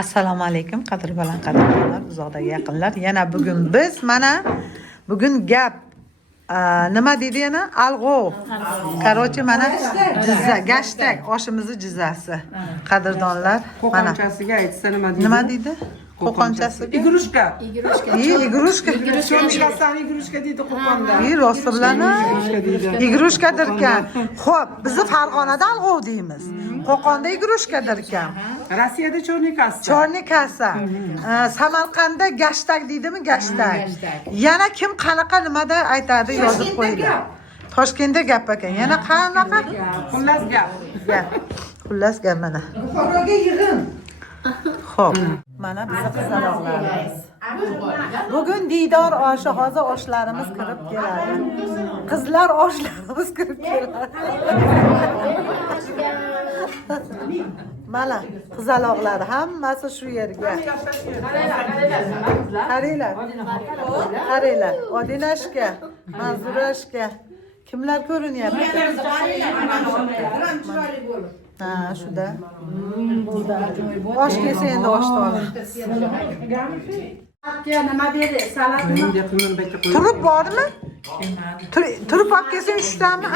Assalomu alaykum qadr baland qadrlar uzoqdagi yaqinlar. Yana bugun biz bugun gap nima deydi yana alg'ov. Короче mana jizza gashtak oshimizni jizzasi. Qadrdonlar mana qo'qonchasiga aytsa nima deydi? Nima deydi? Qo'qonchasi Igrushka. Igrushka. Sho'mishqasani igrushka deydi Qo'qonda. Rosti bilan igrushkadir ekan. Xo'p, bizni Farg'onada alg'ov deymiz. Qo'qonda igrushkadir ekan. Rossiyada cho'rnikasa. Cho'rnikasa. Samarqandda gashtak deydimi? Gashtak. Yana kim qanaqa nimada aytadi yozib qo'yinglar. Toshkentda gap ekan. Yana qanaqa? Xullas gap. Xullas gap mana. Buxoroga yig'in. Xo'p, mana bizni qizaloqlarimiz. Bugun diydor oshi, hozir oshlarimiz kirib keladi. Qizlar oshlarimiz kirib keladi. Mana qizaloqlar hammasi shu yerga. Qaranglar. Qaranglar. Odinashga, Manzurashga kimlar ko'rinyapti? Ha, shuda. Osh kelsa endi oshni oling. Turib bormi? Turib olib kelsang shudanmi?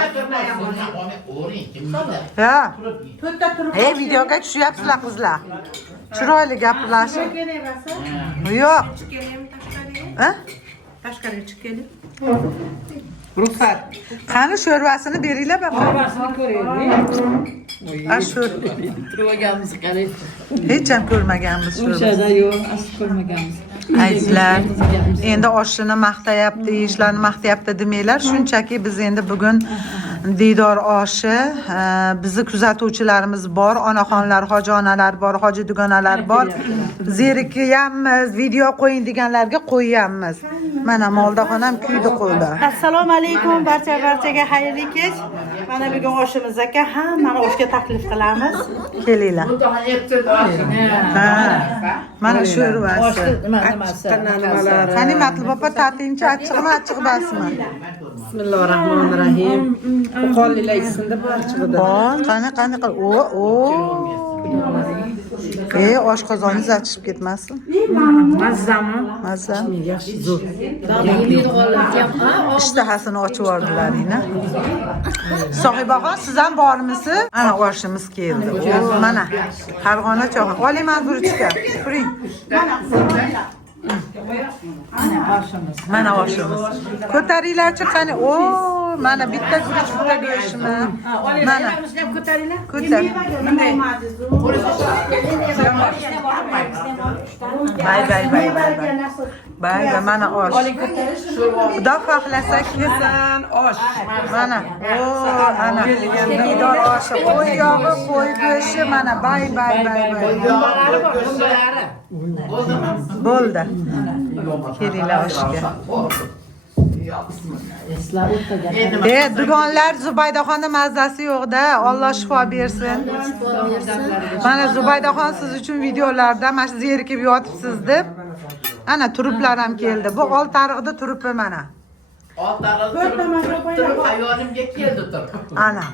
Ha. Videoga tushyapsizlar qizlar. Chiroyli gaplashing. Yo'q. Ha? Tashqariga chiqib keling. Ruxsat. Qani sho'rvasini beringlar baqa. Sho'rvasini ko'raylik. Ashu. Turmaganmiz qarang. Hech ham ko'rmaganmiz sho'rvasini. O'shada yo'q, asli ko'rmaganmiz. Aytlar, endi oshini maqtayapti, ishlarni maqtayapti demanglar. Shunchaki biz endi bugun diydor oshi, bizni kuzatuvchilarimiz bor, onaxonlar, hoji onalar bor, hoji dugonalar bor. Zerikyapmiz, video qo'ying deganlarga qo'yyapmiz. Mana moldaxonam kuydi qo'lda. Assalomu alaykum, barchaga xayrli kech. Mana bugun oshimiz ekan, hammani oshga taklif qilamiz. Kelinglar. Mana sho'rvasi. Qani Matlup opa tatinchi achchiqmi, achchiq emasmi? Bismillahirrohmanirrohim. Qo'qonliklar ichsinda bu achchig'ida. Qani. O. Oshqozoningiz achishib ketmasin. Mazzami? Mazza. Yaxshi zo'r. Ishtahasini ochib yubordilaringni. Sohibaxon, siz ham bormisiz? Mana oshimiz keldi. Mana Farg'ona cho'g'i. Oling Manzurachka. Turing. Mana oshimiz. Ko'taringlarchi qani. Mana bitta guruch, bitta go'shtmi? Mana. Ko'tar. Bay, mana osh. Xudo xohlasa kelsin osh. Mana. Ana. Diydor oshi, qo'y yog'i, qo'y go'shti, mana bay. Bo'ldi. Kelinglar oshga. Dugonlar, Zubaydaxonni mazzasi yo'q-da. Alloh shifo bersin. Mana Zubaydaxon siz uchun videolarda mana shu zerikib yotibsiz deb. Ana turuplar ham keldi. Bu oltariqda turupi mana. Turib hayolimga keldi turib. Ana.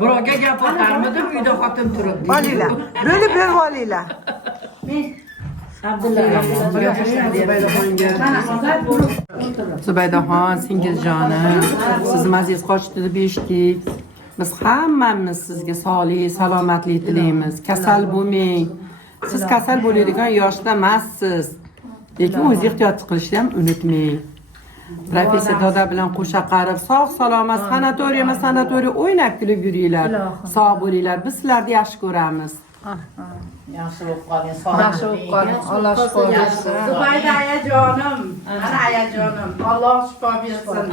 Birovga gap otarmidim, uyda xotin turib. Olinglar. Bo'lib berib olinglar. Zubaydaxon, singiljonim, sizni aziz qochdi eshitdik. Biz hammamiz sizga sog'lik, salomatlik tilaymiz. Kasal bo'lmang. Siz kasal bo'ladigan yoshda emassiz. Lekin o'zingiz ehtiyot qilishni ham unutmang. Professor Doda bilan qo'sha qarib, sog' salomat sanatoriya o'ynab kulib yuringlar. Sog' bo'linglar. Biz sizlarni yaxshi ko'ramiz. Yaxshi bo'lib qoling, Alloh shifo bersin. Zubayda ayajonim, ana ayajonim. Alloh shifo bersin.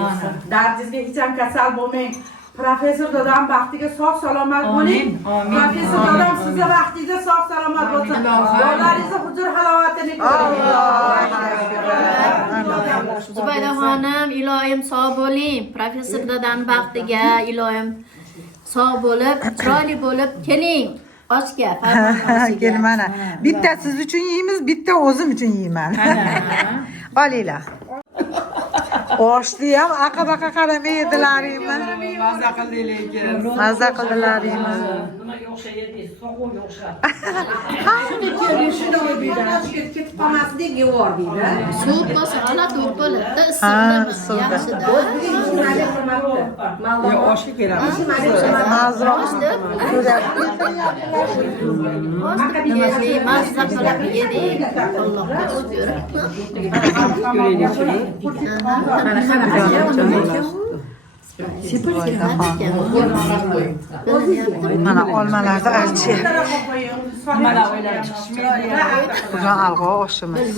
Dardingizga hech ham kasal bo'lmang. Professor Dodam baxtiga sog' salomat bo'ling. Professor Dodam sizga baxtingizga sog' salomat bo'lsin. Bolalaringizni huzur halovatini Zubaydaxonim, iloyim sog' bo'ling. Professor Dodam baxtiga iloyim sog' bo'lib, chiroyli bo'lib keling. Oshga, Kel mana. Bitta siz uchun yeymiz, bitta o'zim uchun yeyman. Olinglar. Oshni ham aqa-baqa qaramay yedilaringmi? Mazza qildinglar. Mazza qildilaringmi? nima yo'qsha yedingiz, so'g'u yo'qsha. ketib qolmaslik yevor deydi. Sovuq bo'lsa qala to'q bo'ladi. Ha, Issiqda issiqda. yaxshida. Yo, oshga keladi. Mazroq Mazza qilib yedik. Allohga shukr. mana olmalarni archyapti. Mana o'ylab chiqishmaydi. Bugun alg'o oshimiz.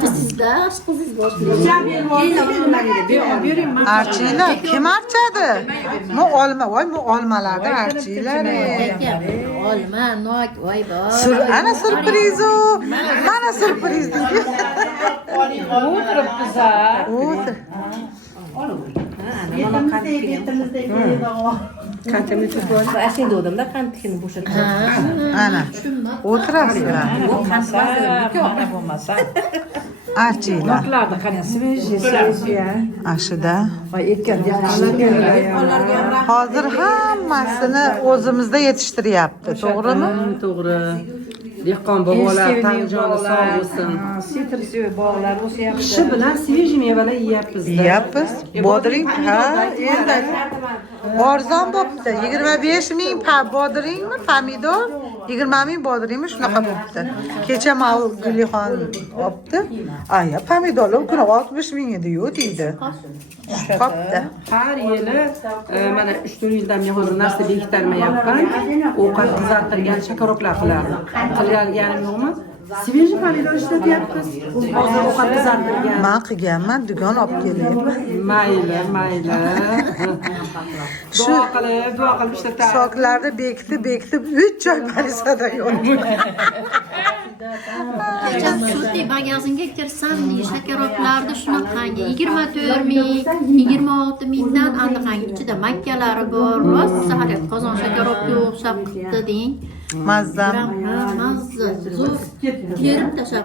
Sizda qiziz boshlaydi. Archiylar kim archadi? Mu olma, voy mu olmalarni archiylar. Olma, nok, voy bor. Ana surprizu. Mana surpriz. O'tiribmiz ha. O'tir. Qanchani tutib Ashin dodimda qantikini bo'shatib. Ana. O'tirasizlar. Mana bo'lmasa. Archiylar. Ularni qani svejiya. Ashida. Va ekkan dehqonlarga Hozir hammasini o'zimizda yetishtiryapti, to'g'rimi? To'g'ri. Dehqon bobolar tanjoni sog' bo'lsin. sitrus bog'lar o'syapti. Qishi bilan svejiy mevalar yeyapmiz-da. Yeyapmiz. Bodring, ha, endi arzon bo'pti. 25 ming bodringmi, pomidor, 20 ming bodringmi shunaqa bo'pti. Kecha Mavlulixon olibdi. Aya, pomidorlar kuni 60 ming edi-yu deydi. Qopdi. Har yili mana 3-4 yildan men hozir narsa bekitolmayapman. Ovqat qizartirgan shakaroklar qilardim. Qilganim yo'qmi? Svejiy pomidor ishlatyapmiz. Hozir ovqat qizartirgan. Men qilganman, dugon olib kelyapman. Mayli, mayli. Duo qilib ishlatamiz. Soklarni bekitib 3 joy palisada yo'q. Kecha sutli magazinga kirsam, shakaroklarni shunaqangi 24 ming, 26 mingdan anaqangi ichida makkalari bor. Rosa hali qozon shakarokka o'xshab qildi deng. Mazza. Mazza, zo'r terib tashlab